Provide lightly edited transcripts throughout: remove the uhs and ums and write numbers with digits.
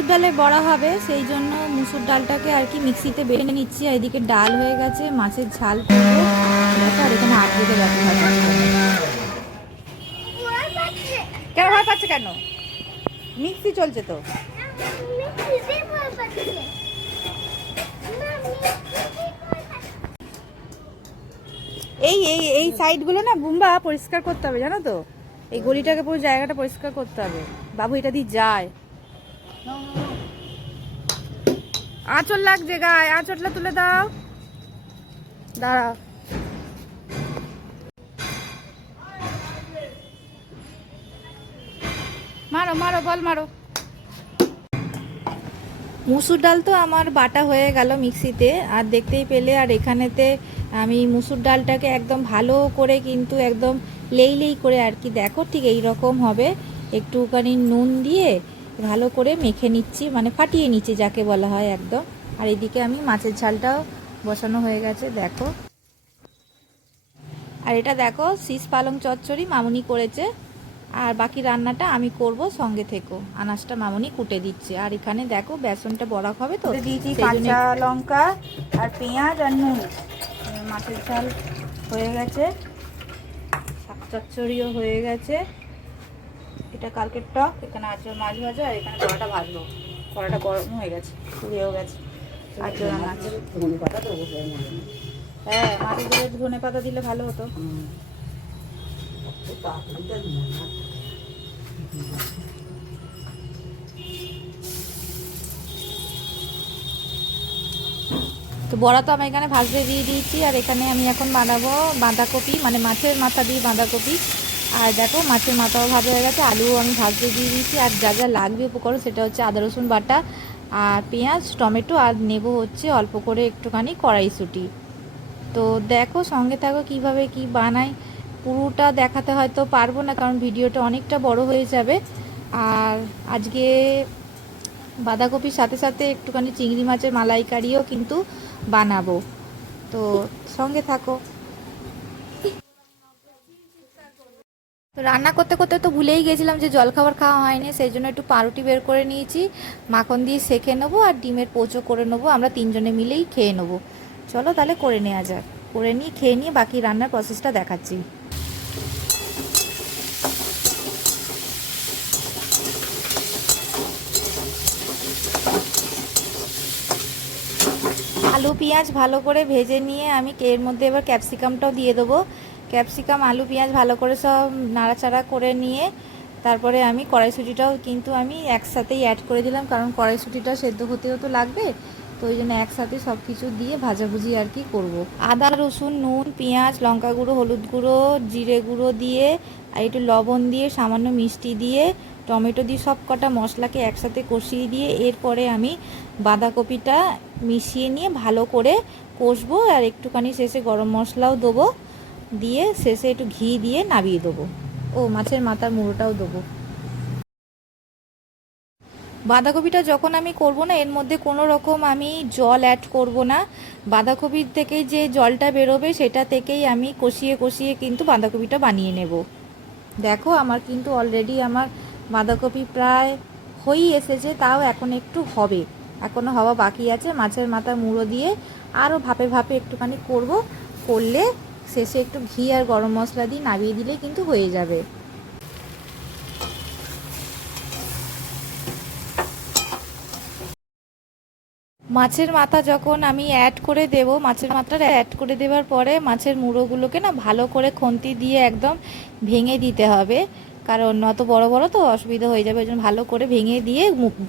মুসুর ডালে বড়া হবে, সেই জন্য মুসুর ডালটাকে আর কি মিক্সিতে বেটে নিচ্ছি। আর এদিকে ডাল হয়ে গেছে, মাছের ঝাল করবো দেখো। আর এখানে আট দিকে দেখো ভয় পাচ্ছে কেন, ভয় পাচ্ছে কেন? মিক্সি চলছে তো। এই এই এই সাইডগুলো না বুম্বা পরিষ্কার করতে হবে, জানো তো। এই গলিটাকে পুরো জায়গাটা পরিষ্কার করতে হবে। বাবু এটা দিয়ে যায়, আঁচড় লাগছে গায়ে, আঁচড়টা তুলে দাও। দাঁড়াও, মারো মারো, বল মারো। মুসুর ডাল তো আমার বাটা হয়ে গেল মিক্সিতে, আর দেখতেই পেলে। আর এখানেতে আমি মুসুর ডালটাকে একদম ভালো করে কিন্তু একদম লেই লেই করে আর কি দেখো, ঠিক এই রকম হবে। একটুখানি নুন দিয়ে ভালো করে মেখে নিচ্ছি, মানে ফাটিয়ে নিচ্ছি যাকে বলা হয় একদম। আর এদিকে আমি মাছের ঝালটাও বসানো হয়ে গেছে দেখো। আর এটা দেখো শীষ পালং চচ্চড়ি মামুনি করেছে, আর বাকি রান্নাটা আমি করব, সঙ্গে থেকো। আনাজটা মামুনি কুটে দিচ্ছে। আর এখানে দেখো বেসনটা বড়া হবে তো, দিয়েছি কাঁচা লঙ্কা আর পেঁয়াজ আর নুন। মাছের ঝাল হয়ে গেছে, শাক চচ্চড়িও হয়ে গেছে। এটা কালকের টক, এখানে আছে মাছ ভাজা, আর এখানে কড়াটা ভাজবো। কড়াটা গরম হয়ে গেছে, পুড়েও গেছে। আর রান্না আছে, হ্যাঁ মাছের ঝালে ধনে পাতা দিলে ভালো হতো। তো বড়া তো আমি এখানে ভাজতে দিয়ে দিয়েছি। আর এখানে আমি এখন বানাবো বাঁধাকপি, মানে মাছের মাথা দিয়ে বাঁধাকপি। আর দেখো মাছের মাথাও ভাজা হয়ে গেছে, আলুও আমি ভাজতে দিয়ে দিয়েছি। আর যা যা লাগবে উপকরণ সেটা হচ্ছে আদা রসুন বাটা, আর পেঁয়াজ টমেটো, আর নেব হচ্ছে অল্প করে একটুখানি কড়াইশুঁটি। তো দেখো সঙ্গে থাকো কিভাবে কি বানাই। পুরোটা দেখাতে হয়তো পারবো না, কারণ ভিডিওটা অনেকটা বড় হয়ে যাবে। আর আজকে বাঁধাকপির সাথে সাথে একটুখানি চিংড়ি মাছের মালাইকারিও কিন্তু বানাবো, তো সঙ্গে থাকো। তো রান্না করতে করতে তো ভুলেই গেছিলাম যে জলখাবার খাওয়া হয়নি, সেই জন্য একটু পাউরুটি বের করে নিয়েছি, মাখন দিয়ে সেঁকে নেবো আর ডিমের পোচও করে নেবো। আমরা তিনজনে মিলেই খেয়ে নেবো। চলো তাহলে করে নেওয়া যাক, করে নিয়ে খেয়ে নিয়ে বাকি রান্নার প্রসেসটা দেখাচ্ছি। আলু পেঁয়াজ ভালো করে ভেজে নিয়ে আমি এর মধ্যে এবার ক্যাপসিকামটাও দিয়ে দেবো। ক্যাপসিকাম আলু পেঁয়াজ ভালো করে সব নাড়াচাড়া করে নিয়ে তারপরে আমি কড়াইশুঁটিটাও কিন্তু আমি একসাথেই অ্যাড করে দিলাম, কারণ কড়াইশুঁটিটা সেদ্ধ হতেও তো লাগবে। তো ওই জন্য একসাথে সব কিছু দিয়ে ভাজাভুজি আর কি করব। আদা রসুন নুন পেঁয়াজ লঙ্কা গুঁড়ো হলুদ গুঁড়ো জিরে গুঁড়ো দিয়ে আর একটু লবণ দিয়ে সামান্য মিষ্টি দিয়ে টমেটো দিয়ে সব কটা মশলাকে একসাথে কষিয়ে দিয়ে এরপরে আমি বাঁধাকপিটা মিশিয়ে নিয়ে ভালো করে কষবো। আর একটুখানি শেষে গরম মশলাও দেবো, দিয়ে শেষে একটু ঘি দিয়ে নামিয়ে দেবো। ও মাছের মাথার মুড়োটাও দেবো। বাঁধাকপিটা যখন আমি করব না, এর মধ্যে কোনো রকম আমি জল অ্যাড করব না। বাঁধাকপির থেকে যে জলটা বেরোবে সেটা থেকেই আমি কষিয়ে কষিয়ে কিন্তু বাঁধাকপিটা বানিয়ে নেব। দেখো আমার কিন্তু অলরেডি আমার বাঁধাকপি প্রায় হয়েই এসেছে, তাও এখন একটু হবে, এখনও হওয়া বাকি আছে। মাছের মাথা মুড়ো দিয়ে আরও ভাপে ভাপে একটুখানি করব, করলে শেষে একটু ঘি আর গরম মশলা দিয়ে নামিয়ে দিলে কিন্তু হয়ে যাবে। মাছের মাথা যখন আমি অ্যাড করে দেব, মাছের মাথাটা অ্যাড করে দেওয়ার পরে মাছের মুড়োগুলোকে না ভালো করে খুন্তি দিয়ে একদম ভেঙে দিতে হবে, কারণ অত বড় বড় তো অসুবিধা হয়ে যাবে। ওই জন্য ভালো করে ভেঙে দিয়ে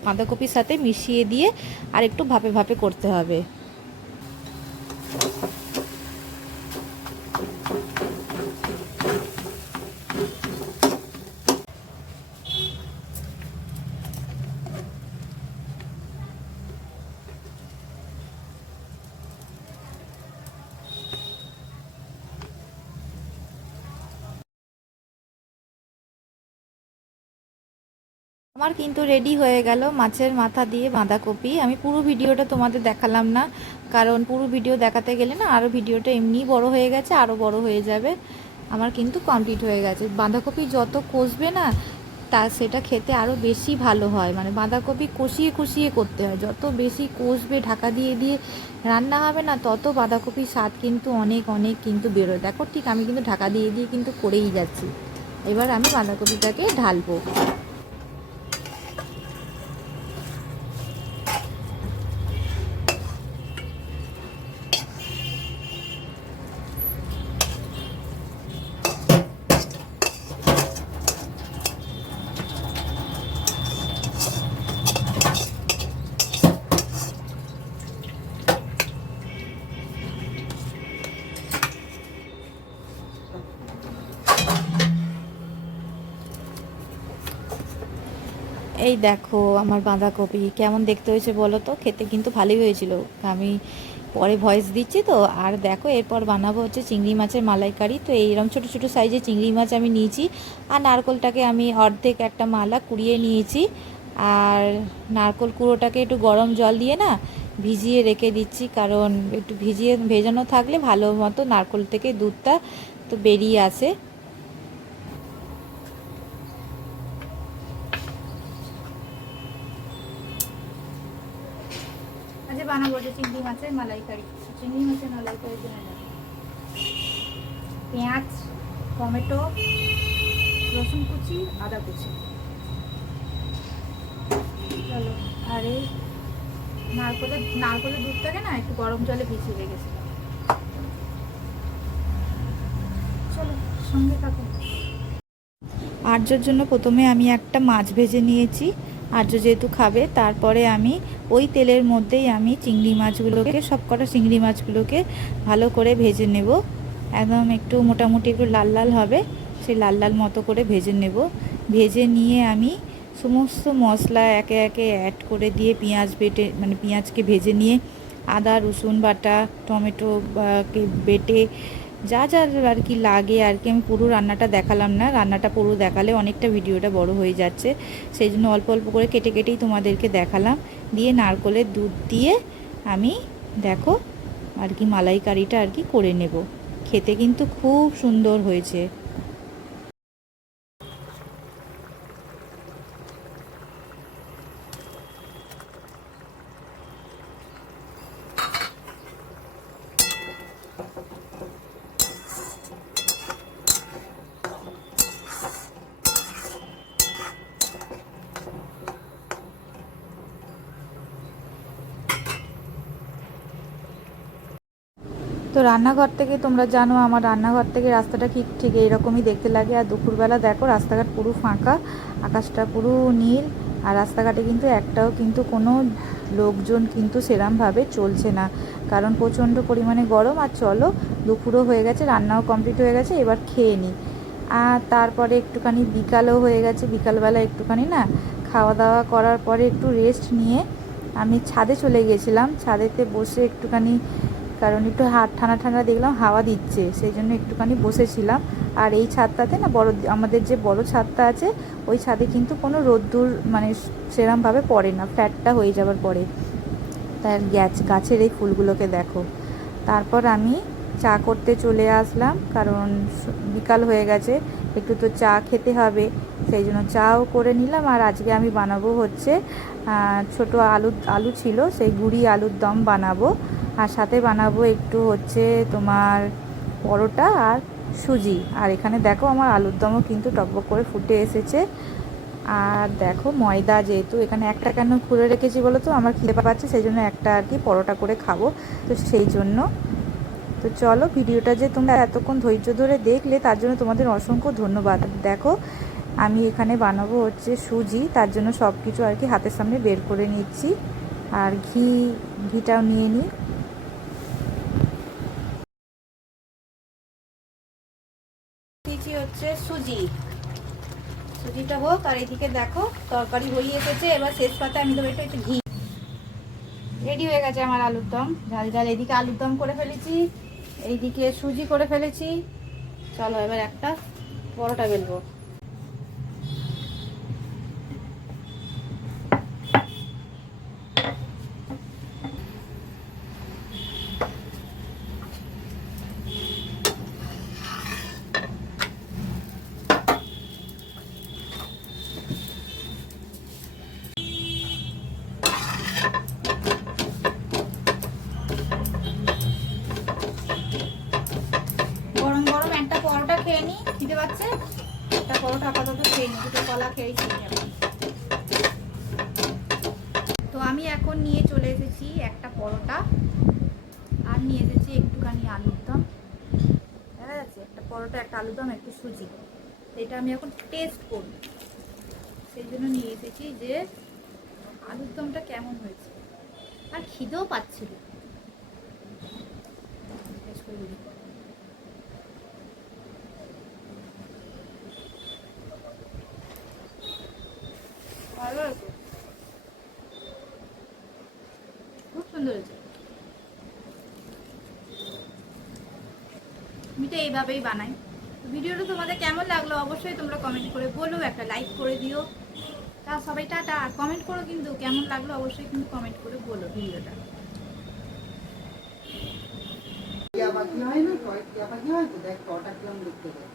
বাঁধাকপির সাথে মিশিয়ে দিয়ে আর একটু ভাপে ভাপে করতে হবে। আমার কিন্তু রেডি হয়ে গেল মাছের মাথা দিয়ে বাঁধাকপি। আমি পুরো ভিডিওটা তোমাদের দেখালাম না, কারণ পুরো ভিডিও দেখাতে গেলে না আরও ভিডিওটা এমনিই বড় হয়ে গেছে, আরও বড় হয়ে যাবে। আমার কিন্তু কমপ্লিট হয়ে গেছে। বাঁধাকপি যত কষবে না তা সেটা খেতে আরও বেশি ভালো হয়। মানে বাঁধাকপি কষিয়ে কষিয়ে করতে হয়, যত বেশি কষবে ঢাকা দিয়ে দিয়ে রান্না হবে না, তত বাঁধাকপির স্বাদ কিন্তু অনেক অনেক কিন্তু বেরোয়। দেখো ঠিক আমি কিন্তু ঢাকা দিয়ে দিয়ে কিন্তু করেই যাচ্ছি। এবার আমি বাঁধাকপিটাকে ঢালবো। এই দেখো আমার বাঁধাকপি কেমন দেখতে হয়েছে বলো তো, খেতে কিন্তু ভালোই হয়েছিল। আমি পরে ভয়েস দিচ্ছি তো। আর দেখো এরপর বানাবো হচ্ছে চিংড়ি মাছের মালাইকারি। তো এইরকম ছোটো ছোটো সাইজের চিংড়ি মাছ আমি নিয়েছি, আর নারকোলটাকে আমি অর্ধেক একটা মালা কুড়িয়ে নিয়েছি। আর নারকোল কুড়োটাকে একটু গরম জল দিয়ে না ভিজিয়ে রেখে দিচ্ছি, কারণ একটু ভেজানো থাকলে ভালো মতো নারকোল থেকে দুধটা তো বেরিয়ে আসে। আজকে বানাবো যে চিংড়ি মাছের মালাইকারি। চিংড়ি মাছের মালাইকারির জন্য পেঁয়াজ, টমেটো, রসুন কুচি, আদা কুচি। চলো, আর এই নারকলের দুধটাকে না একটু গরম জলে ভিজিয়ে রেখেছিলাম। চলো সঙ্গে থাকো। আর্যর জন্য প্রথমে আমি একটা মাছ ভেজে নিয়েছি, আর্য যেহেতু খাবে। তারপরে আমি ওই তেলের মধ্যেই আমি চিংড়ি মাছগুলোকে, সব কটা চিংড়ি মাছগুলোকে ভালো করে ভেজে নেব। একদম একটু মোটামুটি একটু লাল লাল হবে, সেই লাল লাল মতো করে ভেজে নেব। ভেজে নিয়ে আমি সমস্ত মশলা একে একে অ্যাড করে দিয়ে পেঁয়াজ বেটে, মানে পেঁয়াজকে ভেজে নিয়ে আদা রসুন বাটা, টমেটো বেটে, যা যা আর কি লাগে আর কি। আমি পুরো রান্নাটা দেখালাম না, রান্নাটা পুরো দেখালে অনেকটা ভিডিওটা বড় হয়ে যাচ্ছে, সেই জন্য অল্প অল্প করে কেটে কেটেই তোমাদেরকে দেখালাম। দিয়ে নারকলের দুধ দিয়ে আমি দেখো আর কি মালাইকারিটা আর কি করে নেব। খেতে কিন্তু খুব সুন্দর হয়েছে। তো রান্নাঘর থেকে তোমরা জানো আমার রান্নাঘর থেকে রাস্তাটা ঠিক ঠিক এইরকমই দেখতে লাগে। আর দুপুরবেলা দেখো রাস্তাঘাট পুরো ফাঁকা, আকাশটা পুরো নীল। আর রাস্তাঘাটে কিন্তু একটাও কিন্তু কোনো লোকজন কিন্তু সেরমভাবে চলছে না, কারণ প্রচণ্ড পরিমাণে গরম। আর চলো দুপুরও হয়ে গেছে, রান্নাও কমপ্লিট হয়ে গেছে, এবার খেয়ে নিই। আর তারপরে একটুখানি বিকালও হয়ে গেছে, বিকালবেলা একটুখানি না খাওয়া দাওয়া করার পরে একটু রেস্ট নিয়ে আমি ছাদে চলে গেছিলাম। ছাদেতে বসে একটুখানি, কারণ একটু ঠান্ডা ঠান্ডা দেখলাম হাওয়া দিচ্ছে, সেই জন্য একটুখানি বসেছিলাম। আর এই ছাদটাতে না আমাদের যে বড় ছাদটা আছে, ওই ছাদে কিন্তু কোনো রোদ্দুর মানে সেরমভাবে পড়ে না, ফ্ল্যাটটা হয়ে যাওয়ার পরে। তার গাছের এই ফুলগুলোকে দেখো। তারপর আমি চা করতে চলে আসলাম, কারণ বিকাল হয়ে গেছে, একটু তো চা খেতে হবে, সেই জন্য চাও করে নিলাম। আর আজকে আমি বানাবো হচ্ছে ছোট আলু ছিল, সেই গুঁড়ি আলুর দম বানাবো। আর সাথে বানাবো একটু হচ্ছে তোমার পরোটা আর সুজি। আর এখানে দেখো আমার আলুর দমও কিন্তু টকবক করে ফুটে এসেছে। আর দেখো ময়দা, যেহেতু এখানে একটা কেন খুলে রেখেছি বলো তো, আমার খিদে পাচ্ছে, সেই জন্য একটা আর কি পরোটা করে খাবো, তো সেই জন্য। তো চলো, ভিডিওটা যে তোমরা এতক্ষণ ধৈর্য ধরে দেখলে তার জন্য তোমাদের অসংখ্য ধন্যবাদ। দেখো আমি এখানে বানাবো হচ্ছে সুজি, তার জন্য সব কিছু আর কি হাতের সামনে বের করে নিচ্ছি। আর ঘিটাও নিয়ে নিই। হচ্ছে সুজিটা হোক, আর এদিকে দেখো তরকারি হয়ে এসেছে। এবার শেষ পাতে আমি দেবো একটু ঘি। রেডি হয়ে গেছে আমার আলুর দম, ঝাল ঝাল। এদিকে আলুর দম করে ফেলেছি, এইদিকে সুজি করে ফেলেছি। চলো এবার একটা পরোটা বেলবো। খিদে পাচ্ছে, একটা পরোটা আপাতত খেয়ে নিই, দুটো কলা খেয়েছি এখন। তো আমি এখন নিয়ে চলে এসেছি একটা পরোটা, আর নিয়ে এসেছি একটুখানি আলুর দম। দেখা যাচ্ছে একটা পরোটা, একটা আলুর দম, একটু সুজি। এটা আমি এখন টেস্ট করব, সেই জন্য নিয়ে এসেছি যে আলুর দমটা কেমন হয়েছে। আর খিদেও পাচ্ছিল। টেস্ট করে দিই। ভালো হয়েছে, খুব সুন্দর হয়েছে। আমি তো এইভাবেই বানাই। ভিডিওটা তোমাদের কেমন লাগলো অবশ্যই তোমরা কমেন্ট করে বলো, একটা লাইক করে দিও। তা সবাই টাটা, আর কমেন্ট করো কিন্তু কেমন লাগলো অবশ্যই কিন্তু কমেন্ট করে বলো ভিডিওটা। বাকি হয় না, কয়েক বাকি হয় তো দেখ কটা কিরম দেখতে যায়।